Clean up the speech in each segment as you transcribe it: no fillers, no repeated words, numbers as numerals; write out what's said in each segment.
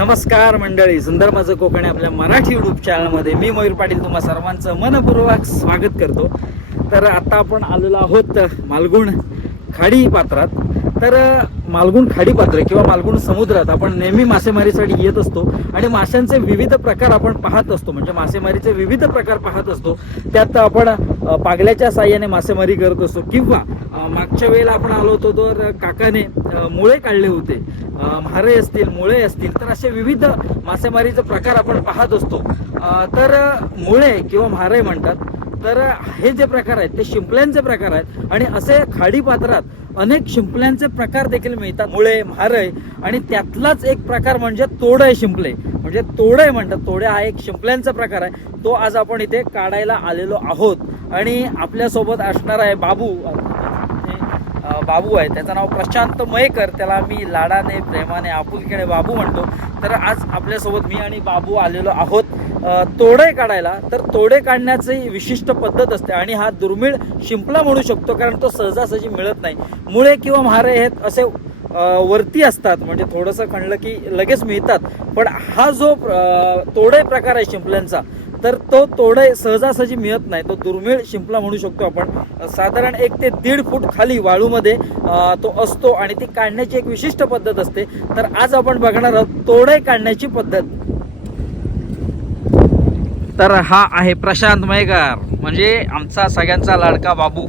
नमस्कार मंडळी, सुंदर माझं कोकण आपल्या मराठी युट्यूब चॅनलमध्ये मी मयूर पाटील तुम्हा सर्वांचं मनपूर्वक स्वागत करतो. तर आता आपण आलेलो आहोत मालगुण खाडी पात्रात. तर मालगुण खाडी पात्र किंवा मालगुण समुद्रात आपण नेहमी मासेमारीसाठी येत असतो आणि माशांचे विविध प्रकार आपण पाहत असतो. म्हणजे मासेमारीचे विविध प्रकार पाहत असतो. त्यात आपण पागल्याच्या साह्याने मासेमारी करत असतो किंवा मागच्या वेळेला आपण आलो होतो तर काकाने मुळे काढले होते, म्हारे असतील, मुळे असतील, तर असे विविध मासेमारीचे प्रकार आपण पाहत असतो. तर मुळे किंवा म्हारे म्हणतात. तर हे जे प्रकार आहेत ते शिंपल्यांचे प्रकार आहेत आणि असे खाडी पात्रात अनेक शिंपल्यांचे प्रकार देखील मिळतात. मुळे, म्हारे आणि त्यातलाच एक प्रकार म्हणजे तोडे शिंपले, म्हणजे तोडे म्हणतात. तोडे हा एक शिंपल्यांचा प्रकार आहे. तो आज आपण इथे काढायला आलेलो आहोत आणि आपल्यासोबत असणार आहे बाबू. बाबू आहे, त्याचं नाव प्रशांत मयेकर, त्याला मी लाडाने प्रेमाने आपुलकीने बाबू म्हणतो. तर आज आपल्यासोबत मी आणि बाबू आलेलो आहोत तोडे काढायला. तर तोडे काढण्याची विशिष्ट पद्धत असते आणि हा दुर्मिळ शिंपला म्हणू शकतो कारण तो सहजासहजी मिळत नाही. मुळे किंवा म्हारे हे असे वरती असतात, म्हणजे थोडंसं खणलं की लगेच मिळतात. पण हा जो तोडे प्रकार आहे शिंपल्यांचा, तर तो तोडे सहजासहजी मिळत नाही. तो दुर्मिळ शिंपला म्हणू शकतो आपण. साधारण 1 ते 1.5 फूट खाली वाळूमध्ये तो असतो आणि ती काढण्याची एक विशिष्ट पद्धत असते. तर आज आपण बघणार आहोत तोडे काढण्याची पद्धत. तर हा आहे प्रशांत मयेकर, म्हणजे आमचा सगळ्यांचा लाडका बाबू.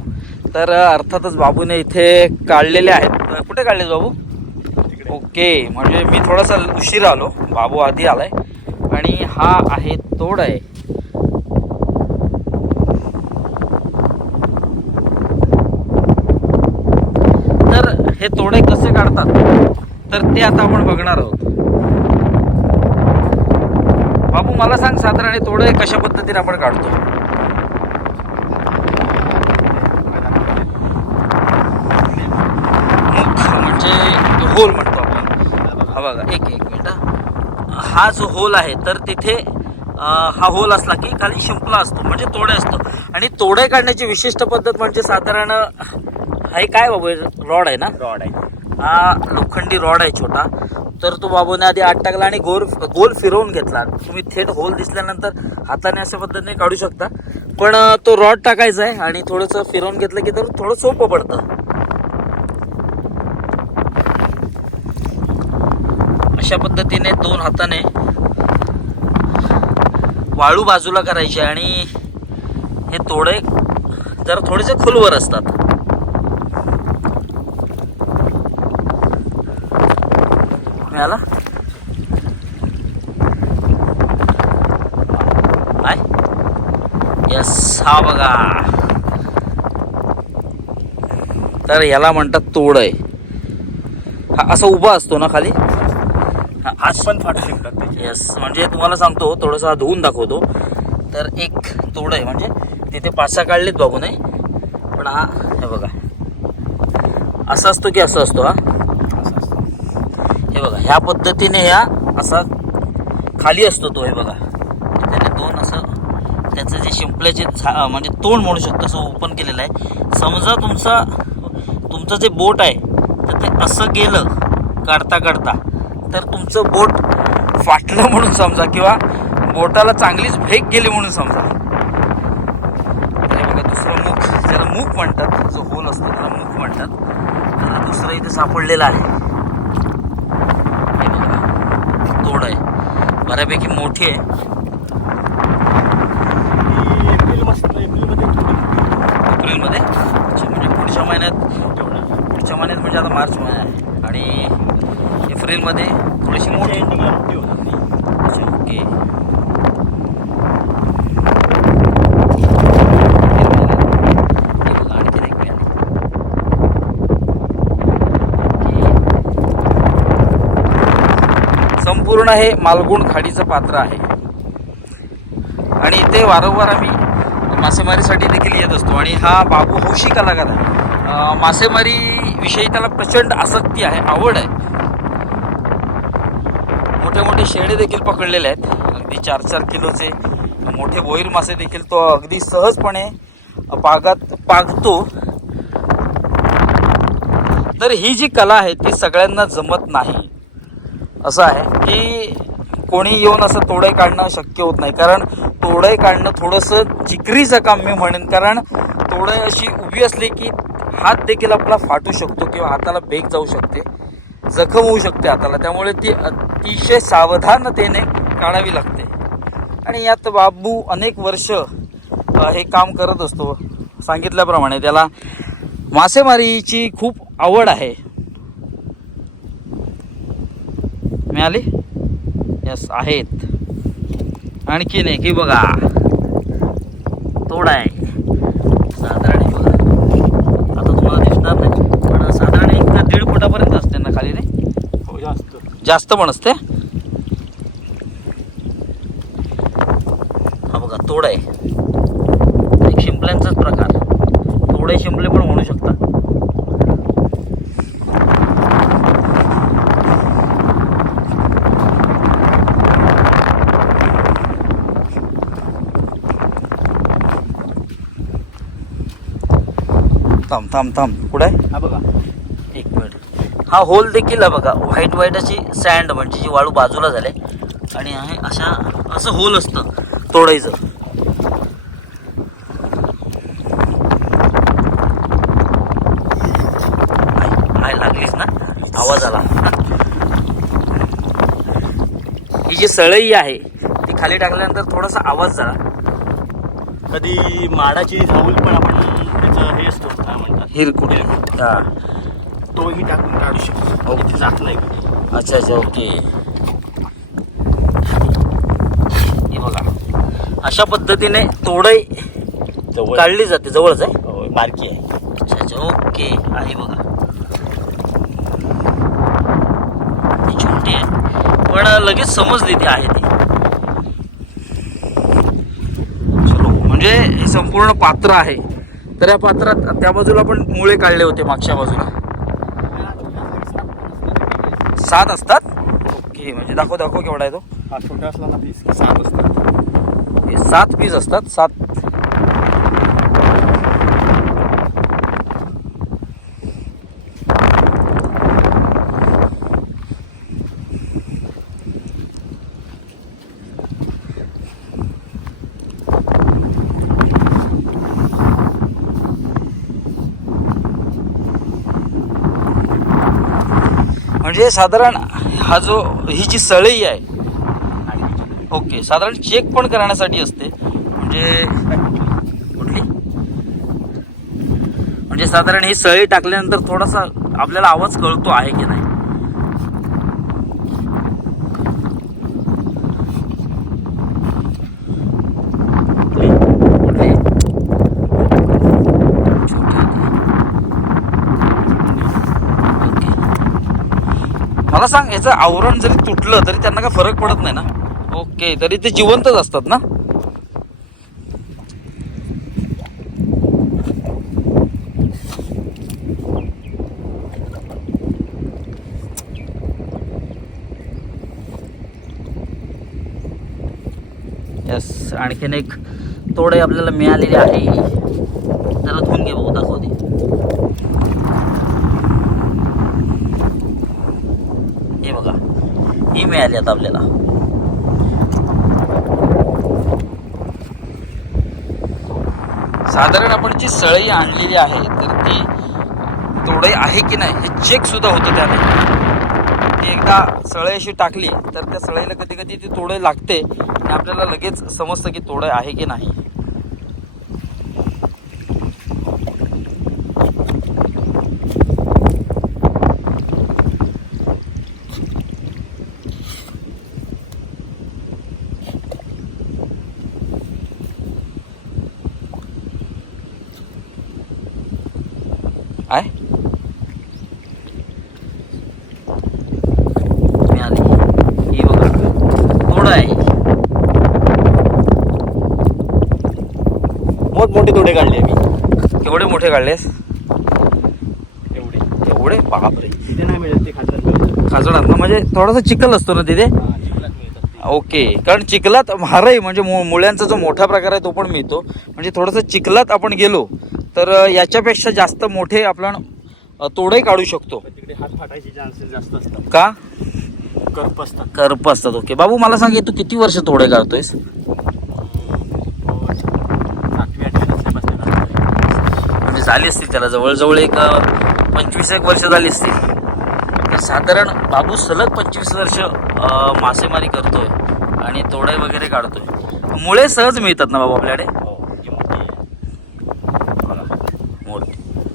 तर अर्थातच बाबूने इथे काढलेले आहेत. कुठे काढले बाबू? ओके, म्हणजे मी थोडासा उशीर आलो, बाबू आधी आलाय. आणि हा आहे तोड आहे. तर हे तोडे कसे काढतात तर ते आता आपण बघणार आहोत. बाबू मला सांग, साधारण हे तोडे कशा पद्धतीने आपण काढतो? म्हणजे होल म्हणतो आपण. हा बघा, एक मिनिट. हा जो होल आहे तर तिथे हा होल असला की खाली शिंपला असतो, म्हणजे तोडे असतो. आणि तोडे काढण्याची विशिष्ट पद्धत म्हणजे साधारण हे काय बाबू, रॉड आहे ना? रॉड आहे. हा लोखंडी रॉड आहे छोटा. तर तो बाबूने आधी आत टाकला आणि गोल फिरवून घेतला. तुम्ही थेट होल दिसल्यानंतर हाताने अशा पद्धतीने काढू शकता, पण तो रॉड टाकायचा आहे आणि थोडंसं फिरवून घेतलं की तर थोडं सोपं पडतं. अशा पद्धतीने 2 हाताने वाळू बाजूला करायची आणि हे तोडे जरा थोडेसे खोलवर असतात. मिळाला? काय? यस, हा बघा. तर याला म्हणतात तोड आहे. हा असा उभा असतो ना खाली. हात पण फाटू शकतात त्याचे. यस, म्हणजे तुम्हाला सांगतो, थोडंसं धुवून दाखवतो. तर एक तोड आहे, म्हणजे तिथे 5-6 काढलेत बाबूने. पण हा हे बघा असा असतो की असं असतो. हा हे बघा, ह्या पद्धतीने ह्या असा खाली असतो तो. हे बघा, त्याने 2 असं त्याचं जे शिंपल्याचे म्हणजे तोंड म्हणू शकतो असं ओपन केलेलं आहे. समजा तुमचं जे बोट आहे तर ते असं गेलं काढता काढता तर तुमचं बोट फाटलं म्हणून समजा, किंवा बोटाला चांगलीच भेग गेली म्हणून समजा. हे बघा, दुसरं मुख, ज्याला मुख म्हणतात, जो होल असतो त्याला मुख म्हणतात. तर दुसरं इथे सापडलेलं आहे. हे बघा, तोड आहे, बऱ्यापैकी मोठी आहे. एप्रिलमध्ये म्हणजे पुढच्या महिन्यात म्हणजे आता मार्च महिना आहे आणि एप्रिलमध्ये थोडीशी मोठी. ओके, संपूर्ण हे मालगुण खाडीचं पात्र आहे आणि इथे वारंवार आम्ही मासेमारीसाठी देखील येत असतो. आणि हा बाबू हौशी कलाकार आहे. मासेमारी विषयी त्याला प्रचंड आसक्ती आहे, आवड आहे. मोठे मोठे शेळे देखील पकडलेले आहेत, अगदी 4-4 किलोचे मोठे बोईर मासे देखील तो अगदी सहजपणे पागतो. तर ही जी कला आहे ती सगळ्यांना जमत नाही. असं आहे की कोणी येऊन असं तोडे काढणं शक्य होत नाही, कारण तोडे काढणं थोडंसं जिकरीचं काम मी म्हणेन. कारण तोडे अशी उभी असली की हात देखील आपला फाटू शकतो किंवा हाताला बेग जाऊ शकते, जखम होऊ शकते हाताला. त्यामुळे ती अतिशय सावधानतेने काढावी लागते. आणि यात बाबू अनेक वर्ष हे काम करत असतो. सांगितल्याप्रमाणे त्याला मासेमारीची खूप आवड आहे. मिळाली? यस, आहेत. आणखीन एक ही बघा, तोड आहे. साधारण बघा, आता तुम्हाला दिसणार नाही पण साधारण 1-1.5 फुटापर्यंत असते ना खाली, नाही? हो, जास्त पण असते. हा बघा, तोड आहे. एक शिंपल्यांचाच प्रकार. तोडे शिंपले पण म्हणू शकता. थांब पुढे हा बघा, एक मिनिट. हा होल देखील बघा, व्हाईट अशी सँड म्हणजे जी वाळू बाजूला झाले आणि आहे असं होल असतं तोडायचं. हाय लागलीच ना, आवाज आला. ही जी सळई आहे ती खाली टाकल्यानंतर थोडासा आवाज झाला. कधी माडाची झाऊल पण आपण त्याचं हे असतो, काय म्हणतात, हिरकुट. हा, तोही टाकून काढू शकतो. इथे जात नाही कधी. अच्छा, ओके. हे बघा, अशा पद्धतीने तोडई जवळ काढली जाते. जवळच आहे. हो, बारकी आहे. अच्छा, ओके. आहे बघा, ती छोटी आहे पण लगेच समजली ती आहे ती. चलो, म्हणजे हे संपूर्ण पात्र आहे. तर या पात्रात त्या बाजूला पण मुळे काढले होते, मागच्या बाजूला 7 असतात. ओके, म्हणजे दाखव केवढा आहे तो. हा छोटा असला ना पीस 7 असतात. हे 7 पीस असतात. 7. म्हणजे साधारण हा जो ही जी सळई आहे, ओके, साधारण चेक पण करण्यासाठी असते. म्हणजे कुठली, म्हणजे साधारण ही सळई टाकल्यानंतर थोडासा आपल्याला आवाज कळतो आहे की नाही. मला सांग, याचं आवरण जरी तुटलं तरी त्यांना काय फरक पडत नाही ना? ओके, तरी ते जिवंतच असतात ना? यस, आणखीन एक तोडे आपल्याला मिळालेली आहे. त्याला धुवून घे भाऊ, दाखव दे. हे बघा, ही मिळाली आता आपल्याला. साधारण आपण जी सळई आणलेली आहे तर ती तोडई आहे की नाही हे चेक सुद्धा होतं त्याने. ती एकदा सळई अशी टाकली तर त्या सळईला कधी कधी ती तोडई लागते आणि आपल्याला लगेच समजतं की तोडई आहे की नाही. आहे मिळाली. ही बघा, तोड आहे. मोठमोठे तोडे काढले मी. केवढे मोठे काढलेस? एवढे बापरे. तिथे नाही मिळत, ते खाजर खाजडात ना, म्हणजे थोडासा चिखल असतो ना तिथे. ओके, कारण चिखलात म्हारई म्हणजे मुळ्यांचा जो मोठा प्रकार आहे तो पण मिळतो. म्हणजे थोडंसं चिखलात आपण गेलो तर याच्यापेक्षा जास्त मोठे आपण तोडे काढू शकतो. तिकडे हात फाटायचे चान्सेस जास्त असतात. का? करप असतात. करप असतात. ओके बाबू, मला सांग, तू किती वर्ष तोडे काढतोयस? 7-8 असल्यापासून म्हणजे झाली असतील त्याला जवळजवळ एक 25-1 वर्ष झाली असतील. तर साधारण बाबू सलग 25 वर्ष मासेमारी करतोय आणि तोडे वगैरे काढतोय. मुळे सहज मिळतात ना बाबू आपल्याकडे? मोठी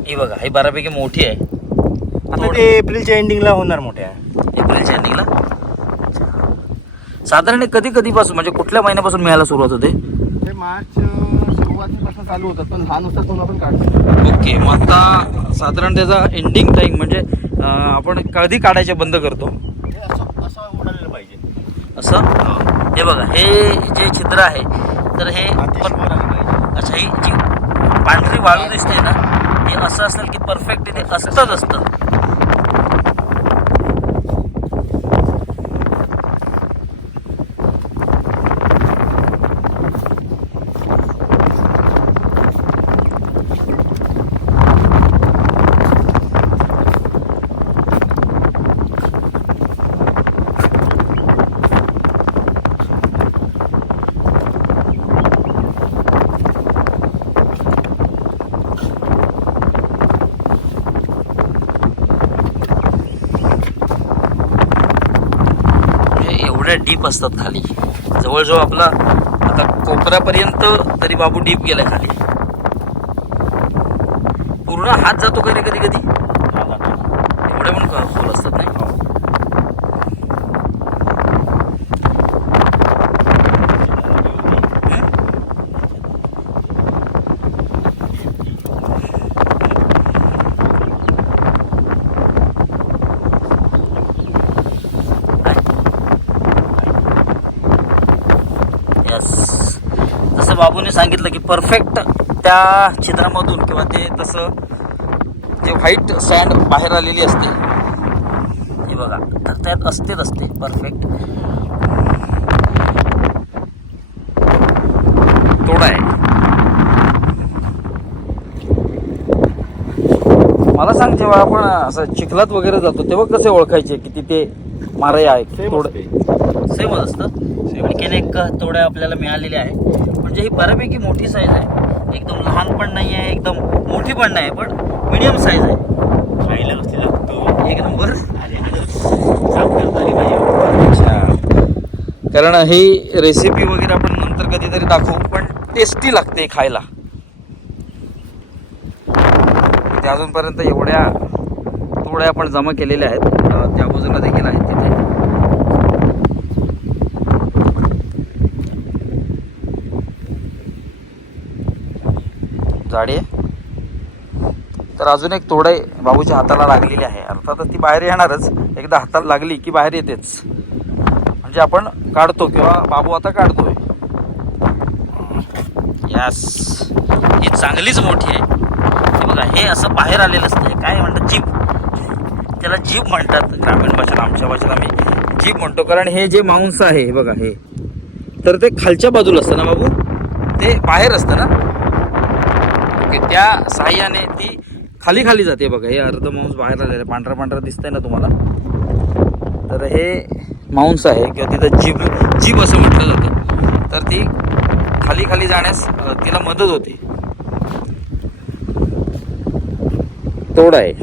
ही बघा, ही बऱ्यापैकी मोठी आहे. आता ते एप्रिलच्या एंडिंगला होणार मोठ्या. एप्रिलच्या एंडिंगला साधारण कधीपासून, म्हणजे कुठल्या महिन्यापासून मिळायला सुरुवात होते? ते मार्च सुरुवातीपासून चालू होतात, पण हा नुसता कोण आपण काढतो. ओके, मग आता साधारण त्याचा एंडिंग टाइम म्हणजे आपण कधी काढायचे बंद करतो? हे असं उडालेलं पाहिजे. असं हे बघा, हे जे छिद्र आहे तर हे अच्छा, ही जी पांढरी वाळू दिसते ना, हे असं असेल की परफेक्ट इथे असतंच असतं. डीप असतात खाली, जवळजवळ आपला आता कोपऱ्यापर्यंत तरी बाबू डीप गेलाय खाली. पूर्ण हात जातो का रे कधी कधी? एवढे पण खोल असतात नाही? जसं बाबूने सांगितलं की परफेक्ट त्या छिद्रामधून किंवा ते तसं जे व्हाईट सँड बाहेर आलेली असते हे बघा, तर त्यात असते परफेक्ट तोडा आहे. मला सांग, जेव्हा आपण असं चिखलात वगैरे जातो तेव्हा कसे ओळखायचे की तिथे मारे आहे? तोडे सेमच असतं. आणखीन एक तोड्या आपल्याला मिळालेल्या आहे, म्हणजे ही बऱ्यापैकी मोठी साईज आहे. एकदम लहान पण नाही आहे, एकदम मोठी पण नाही, पण मीडियम साईज आहे. खायला कसली लागतो एक नंबर. अच्छा, कारण ही रेसिपी वगैरे आपण नंतर कधीतरी दाखवू, पण टेस्टी लागते खायला. ते अजूनपर्यंत एवढ्या तोड्या आपण जमा केलेल्या आहेत, त्या बाजूला देखील आहेत तिथे. जाडी आहे. तर अजून एक तोडे बाबूच्या हाताला लागलेली आहे. अर्थातच ती बाहेर येणारच, एकदा हाताला लागली की बाहेर येतेच. म्हणजे आपण काढतो किंवा बाबू आता काढतोय. यस, ही चांगलीच मोठी आहे. हे बघा, हे असं बाहेर आलेलं असतं. काय म्हणतात? जीभ. त्याला जीभ म्हणतात ग्रामीण भाषेला. आमच्या भाषेला आम्ही जीभ म्हणतो, कारण हे जे मांस आहे हे बघा, हे तर ते खालच्या बाजूला असतं ना बाबू, ते बाहेर असतं ना. त्या साह्याने ती खाली जाते. बघा, हे अर्ध मांस बाहेर आलेलं आहे, पांढरा दिसतंय ना तुम्हाला. तर हे मांस आहे किंवा तिथं जीभ असं म्हटलं जातं. तर ती खाली जाण्यास तिला मदत होते. तोडा आहे.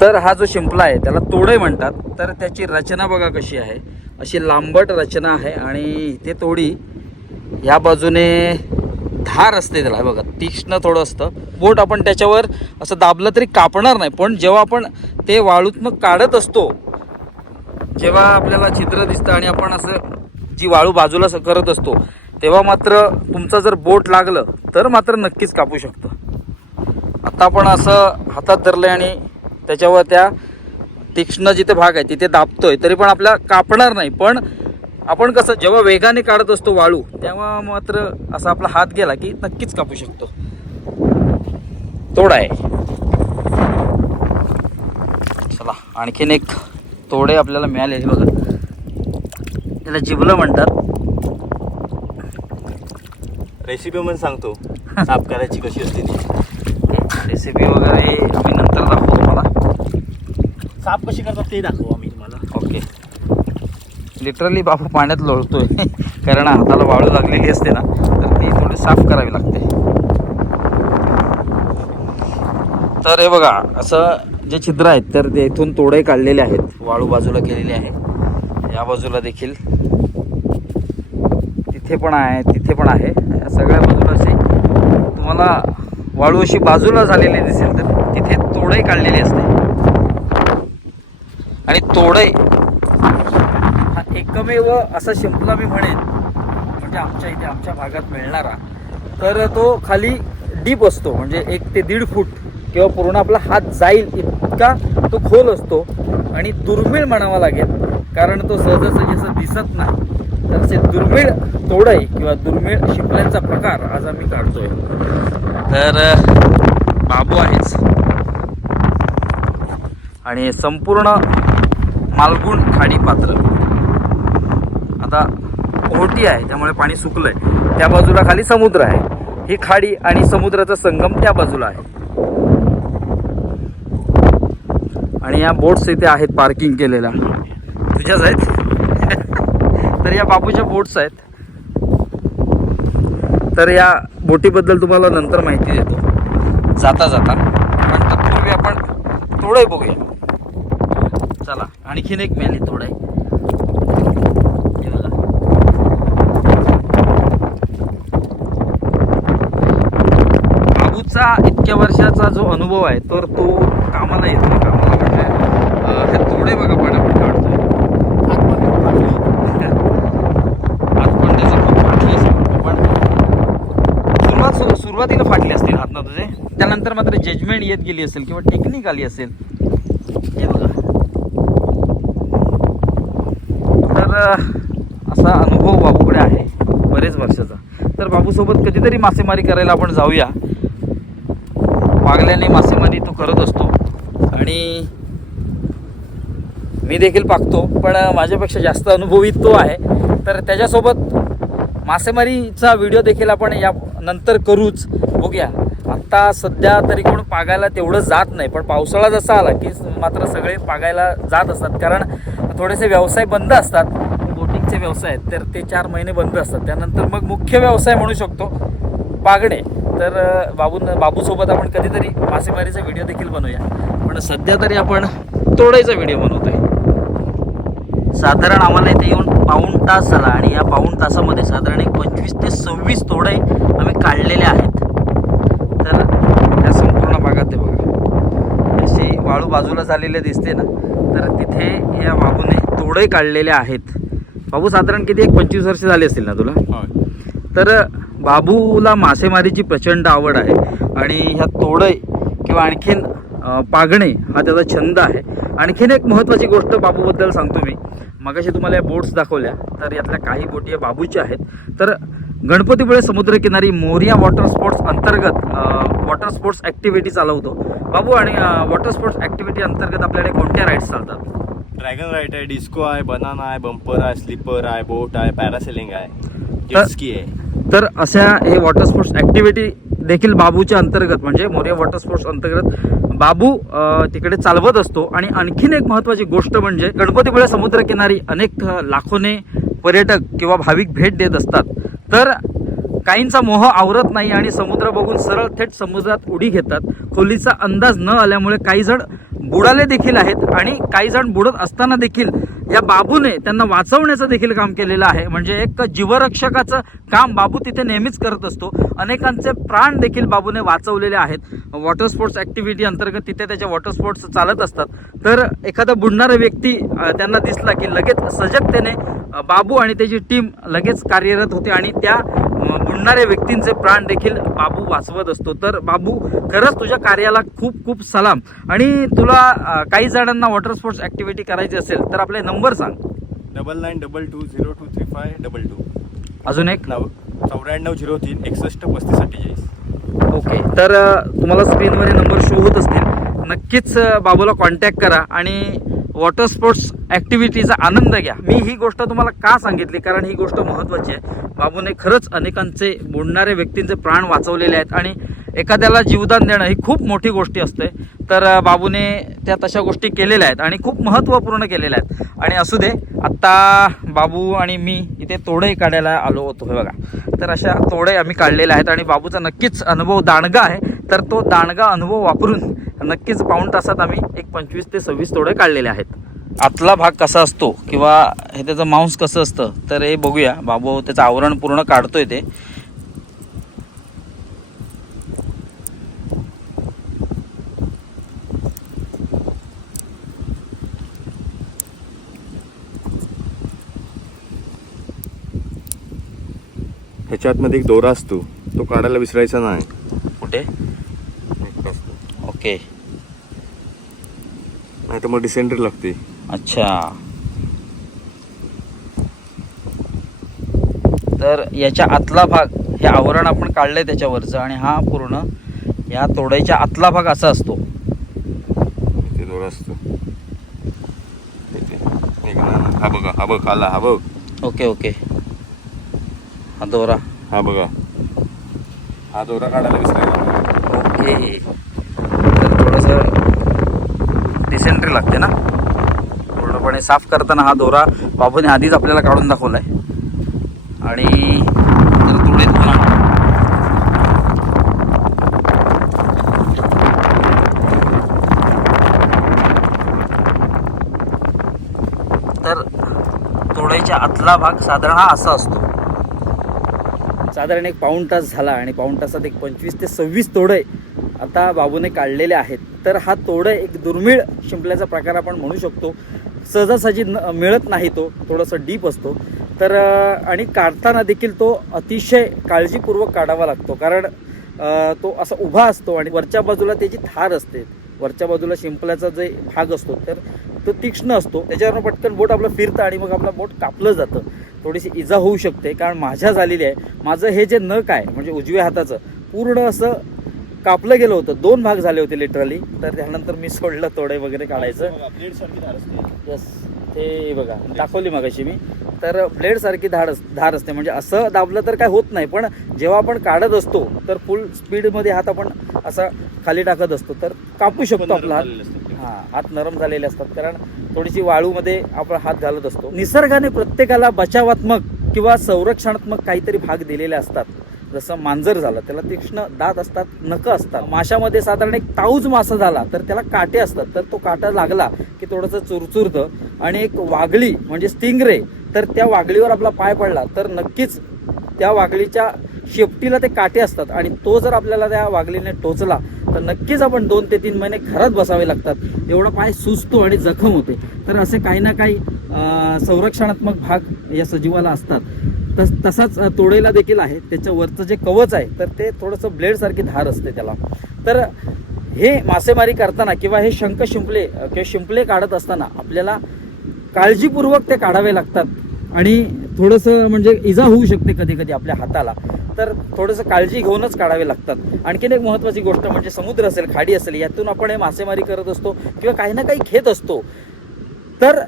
तर हा जो शिंपला आहे त्याला तोडे म्हणतात. तर त्याची रचना बघा कशी आहे, अशी लांबट रचना आहे आणि ते तोडी ह्या बाजूने धार असते त्याला. हे बघा, तीक्ष्ण थोडं असतं. बोट आपण त्याच्यावर असं दाबलं तरी कापणार नाही, पण जेव्हा आपण ते वाळूतनं काढत असतो, जेव्हा आपल्याला छिद्र दिसतं आणि आपण असं जी वाळू बाजूला करत असतो, तेव्हा मात्र तुमचं जर बोट लागलं तर मात्र नक्कीच कापू शकतं. आता आपण असं हातात धरलंय आणि त्याच्यावर त्या तीक्ष्ण जिथे भाग आहे तिथे दाबतोय, तरी पण आपल्याला कापणार नाही. पण आपण कसं जेव्हा वेगाने काढत असतो वाळू, तेव्हा मात्र असा आपला हात गेला की नक्कीच कापू शकतो. तोडा आहे. चला, आणखीन एक तोडे आपल्याला मिळाले. हे बघा, त्याला जिबलं म्हणतात. रेसिपी म्हणून सांगतो साफ करायची कशी असते ती. रेसिपी वगैरे आम्ही नंतर दाखवू तुम्हाला. साफ कशी करतात ते दाखवू आम्ही. लिटरली बाबू पाण्यात लोळतोय कारण हाताला वाळू लागलेली असते ना, तर ती थोडी साफ करावी लागते. तर हे बघा असं जे छिद्र आहेत तर ते इथून तोडे काढलेले आहेत, वाळू बाजूला केलेली आहे. या बाजूला देखील तिथे पण आहे, तिथे पण आहे. या सगळ्या बाजूला अशी तुम्हाला वाळू अशी बाजूला झालेली दिसेल तर तिथे तोडे काढलेली असते. आणि तोडे हा एकमेव असा शिंपला मी म्हणेन म्हणजे आमच्या इथे आमच्या भागात मिळणारा, तर तो खाली डीप असतो म्हणजे 1 ते 1.5 फूट किंवा पूर्ण आपला हात जाईल इतका तो खोल असतो आणि दुर्मिळ म्हणावा लागेल कारण तो सहजासहजी असं दिसत नाही. तर असे दुर्मिळ तोडे किंवा दुर्मिळ शिंपल्यांचा प्रकार आज आम्ही काढतोय. तर बाबू आहेच आणि संपूर्ण मालगुण खाडी पात्र आता ओहोटी आहे त्यामुळे पाणी सुकलंय. त्या बाजूला खाली समुद्र आहे, ही खाडी आणि समुद्राचा संगम त्या बाजूला आहे. आणि या बोट्स इथे आहेत पार्किंग केलेल्या, तुझ्याच आहेत तर या बाबूच्या बोट्स आहेत. तर या बोटीबद्दल तुम्हाला नंतर माहिती देतो जाता जाता, पण तत्पूर्वी आपण तोडे बघूया. चला आणखीन एक मिळाली तोडे. बाबूचा इतक्या वर्षाचा जो अनुभव आहे तर तो कामाला येतो. कामाला म्हणजे हे तोडे बघा पण आपण काढतोय. हात पण त्याचं खूप फाटली असेल, पण सुरुवातीला फाटली असतील हात ना तुझे, त्यानंतर मात्र जजमेंट येत गेली असेल किंवा टेक्निक आली असेल. हे बघा तर असा अनुभव बाबूकडे आहे बरेच वर्षाचा. तर बाबूसोबत कधीतरी मासेमारी करायला आपण जाऊया. पागल्याने मासेमारी तो करत असतो आणि मी देखील पाकतो, पण माझ्यापेक्षा जास्त अनुभवी तो आहे. तर त्याच्यासोबत मासेमारीचा व्हिडिओ देखील आपण या नंतर करूच. बघूया आत्ता सध्या तरी कोण पागायला तेवढं जात नाही, पण पावसाळा जसा आला की मात्र सगळे पागायला जात असतात कारण थोडेसे व्यवसाय बंद असतात. बोटिंगचे व्यवसाय आहेत तर ते 4 महिने बंद असतात. त्यानंतर मग मुख्य व्यवसाय म्हणू शकतो पागणे. तर बाबूसोबत आपण कधीतरी मासेमारीचा व्हिडिओ देखील बनवूया, पण सध्या तरी आपण तोडायचा व्हिडिओ बनवतोय. साधारण आम्हाला इथे येऊन पाऊण तास झाला आणि या पाऊण तासामध्ये साधारण एक 25 ते 26 तोडे आम्ही काढलेले आहेत. तर या संपूर्ण भागात ते बघा अशी वाळू बाजूला झालेले दिसते ना, तर तिथे या बाबूने तोडे काढलेले आहेत. बाबू साधारण किती एक 25 वर्ष झाली असतील ना तुला? तर बाबूला मासेमारीची प्रचंड आवड आहे आणि ह्या तोडे किंवा आणखीन पागणे हा त्याचा छंद आहे. आणखीन एक महत्त्वाची गोष्ट बाबूबद्दल सांगतो मी. मगाशी तुम्हाला या बोट्स दाखवल्या, तर यातल्या काही बोटी या बाबूच्या आहेत. तर गणपतीपुळे समुद्रकिनारी मोरिया वॉटर स्पोर्ट्स अंतर्गत वॉटर स्पोर्ट्स ॲक्टिव्हिटी चालवतो बाबू. आणि वॉटर स्पोर्ट्स ॲक्टिव्हिटी अंतर्गत आपल्याकडे कोणत्या राईड्स चालतात? ड्रॅगन राईड आहे, डिस्को आहे, बनाना आहे, बंपर आहे, स्लीपर आहे, बोट आहे, पॅरासेलिंग आहे, जेटस्की आहे. तर अशा हे वॉटर स्पोर्ट्स ॲक्टिव्हिटी देखील बाबूच्या अंतर्गत म्हणजे मोरिया वॉटर स्पोर्ट्स अंतर्गत बाबू तिकडे चालवत असतो. आणि आणखीन एक महत्त्वाची गोष्ट म्हणजे गणपतीपुळे समुद्रकिनारी अनेक लाखोने पर्यटक किंवा भाविक भेट देत असतात. तर काहींचा मोह आवरत नाही आणि समुद्र बघून सरळ थेट समुद्रात उडी घेतात. खोलीचा अंदाज न आल्यामुळे काही जण बुडाले देखील आहेत आणि काही जण बुडत असताना देखील या बाबूने त्यांना वाचवण्याचं देखील काम केलेलं आहे. म्हणजे एक जीवरक्षकाचं काम बाबू तिथे नेहमीच करत असतो. अनेकांचे प्राण देखील बाबूने वाचवलेले आहेत. वॉटर स्पोर्ट्स ॲक्टिव्हिटी अंतर्गत तिथे त्याच्या वॉटर स्पोर्ट्स चालत असतात. तर एखादा बुडणारा व्यक्ती त्यांना दिसला की लगेच सजगतेने बाबू आणि त्याची टीम लगेच कार्यरत होते आणि त्या बुडणाऱ्या व्यक्तींचे प्राण देखील बाबू वाचवत असतो. तर बाबू खरंच तुझ्या कार्याला खूप खूप सलाम. आणि तुला काही जणांना वॉटर स्पोर्ट्स ॲक्टिव्हिटी करायची असेल तर आपले नंबर सांग. 9922023522. अजून एक 9403 61 35 48. ओके. तर तुम्हाला स्क्रीनवर हे नंबर शो होत असतील. नक्कीच बाबूला कॉन्टॅक्ट करा आणि वॉटर स्पोर्ट्स ॲक्टिव्हिटीचा आनंद घ्या. मी ही गोष्ट तुम्हाला का सांगितली कारण ही गोष्ट महत्त्वाची आहे. बाबूने खरंच अनेकांचे बुडणाऱ्या व्यक्तींचे प्राण वाचवलेले आहेत आणि एखाद्याला जीवदान देणं ही खूप मोठी गोष्टी असते. तर बाबूने त्या तशा गोष्टी केलेल्या आहेत आणि खूप महत्त्वपूर्ण केलेल्या आहेत. आणि असू दे, आत्ता बाबू आणि मी इथे तोडे काढायला आलो होतो. हे बघा, तर अशा तोडे आम्ही काढलेले आहेत आणि बाबूचा नक्कीच अनुभव दांडगा आहे. तर तो दांडगा अनुभव वापरून नक्कीच पाऊण तासात आम्ही एक 25 ते 26 तोडे काढलेले आहेत. आतला भाग कसा असतो किंवा हे त्याचं मांस कसं असतं तर हे बघूया. बाबू त्याचं आवरण पूर्ण काढतोय ते. ह्याच्या आतमध्ये एक दोरा असतो, तो काढायला विसरायचा नाही. कुठे? ओके, नाही तर मग डिसेंट्री लागते. अच्छा. तर याच्या आतला भाग हे आवरण आपण काढलंय त्याच्यावरचं आणि हा पूर्ण या तोडायच्या आतला भाग असा असतो. इथे दोरा असतो. हा बघा, हा बघ, आला, हा बघ. ओके ओके, हा दोरा. हा बघा, हा दोरा काढायला विसरायला. ओके, तर थोडंसं डिसेंट्री लागते ना. पूर्णपणे साफ करताना हा दोरा बाबूने आधीच आपल्याला काढून दाखवला आहे. आणि तर थोडे तर तोडायच्या आतला भाग साधारण हा असा असतो. साधारण एक पाऊण तास झाला आणि पाऊण तासात एक 25 ते 26 तोडे आता बाबूने काढलेले आहेत. तर हा तोडे एक दुर्मिळ शिंपल्याचा प्रकार आपण म्हणू शकतो. सहजासहजी मिळत नाही, तो थोडंसं डीप असतो. तर आणि काढताना देखील तो अतिशय काळजीपूर्वक काढावा लागतो, कारण तो असा उभा असतो आणि वरच्या बाजूला त्याची धार असते. वरच्या बाजूला शिंपल्याचा जे भाग असतो तर तो तीक्ष्ण असतो, त्याच्यावरनं पटकन बोट आपलं फिरतं आणि मग आपलं बोट कापलं जातं. थोडीशी इजा होऊ शकते, कारण माझ्या झालेली आहे. माझं हे जे नख आहे म्हणजे उजव्या हाताचं पूर्ण असं कापलं गेलं होतं. 2 भाग झाले होते लिटरली. तर त्यानंतर मी सोडलं तोडे वगैरे काढायचं. यस, ते बघा दाखवली मगाशी मी. तर ब्लेडसारखी धार असते, म्हणजे असं दाबलं तर काय होत नाही, पण जेव्हा आपण काढत असतो तर फुल स्पीडमध्ये हात आपण असा खाली टाकत असतो तर कापू शकतो आपला हात. हां, हात नरम झालेले असतात, कारण थोडीशी वाळूमध्ये आपण हात घालत असतो. निसर्गाने प्रत्येकाला बचावात्मक किंवा संरक्षणात्मक काहीतरी भाग दिलेले असतात. जसं मांजर झालं, त्याला तीक्ष्ण दात असतात, नखं असतात. माशामध्ये साधारण एक ताऊज मासा झाला तर त्याला काटे असतात, तर तो काटा लागला की थोडंसं चुरचुरतं. आणि एक वागळी म्हणजे स्टिंगरे, तर त्या वागळीवर आपला पाय पडला तर नक्कीच त्या वागळीच्या शेपटीला ते काटे असतात आणि तो जर आपल्याला त्या वागळीने टोचला तर नक्कीच आपण 2 ते 3 महिने घरात बसावे लागतात. एवढा पाय सुजतो आणि जखम होते. तर असे काही ना काही संरक्षणात्मक भाग या सजीवाला असतात. तसाच तोडेला देखील आहे. त्याच्या वरचं जे कवच आहे तर ते थोडंसं ब्लेडसारखी धार असते त्याला. तर हे मासेमारी करताना किंवा हे शंख शिंपले किंवा शिंपले काढत असताना आपल्याला काळजीपूर्वक ते काढावे लागतात आणि थोडंसं म्हणजे इजा होऊ शकते कधी कधी आपल्या हाताला. तर थोडंसं काळजी घेऊनच काढावे लागतात. आणखीन एक महत्त्वाची गोष्ट म्हणजे समुद्र असेल, खाडी असेल, यातून आपण हे मासेमारी करत असतो किंवा काही ना काही घेत असतो. तर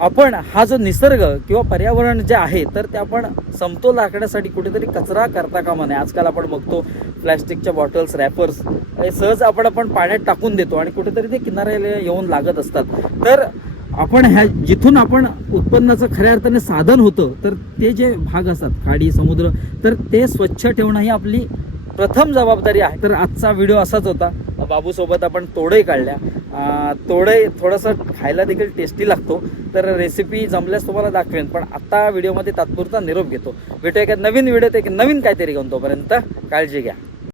आपण हा जो निसर्ग किंवा पर्यावरण जे आहे तर ते आपण समतोल राखण्यासाठी कुठेतरी कचरा करता कामा नये. आजकाल आपण बघतो प्लॅस्टिकच्या बॉटल्स, रॅपर्स हे सहज आपण पाण्यात टाकून देतो आणि कुठेतरी ते किनाऱ्याला येऊन लागत असतात. तर आपण जिथून आपण उत्पन्नाचं खऱ्या अर्थाने साधन होतं तर ते जे भाग असतात खाडी, समुद्र, तर ते स्वच्छ ठेवणं ही आपली प्रथम जबाबदारी आहे. तर आजचा व्हिडिओ असाच होता. बाबूसोबत आपण तोडे काढल्या. तोडे थोडंसं खायला देखील टेस्टी लागतो. तर रेसिपी जमल्यास तुम्हाला दाखवेन, पण आता व्हिडिओमध्ये तात्पुरता निरोप घेतो. भेटूया एका नवीन व्हिडिओत एक नवीन काहीतरी घेऊन. तोपर्यंत काळजी घ्या.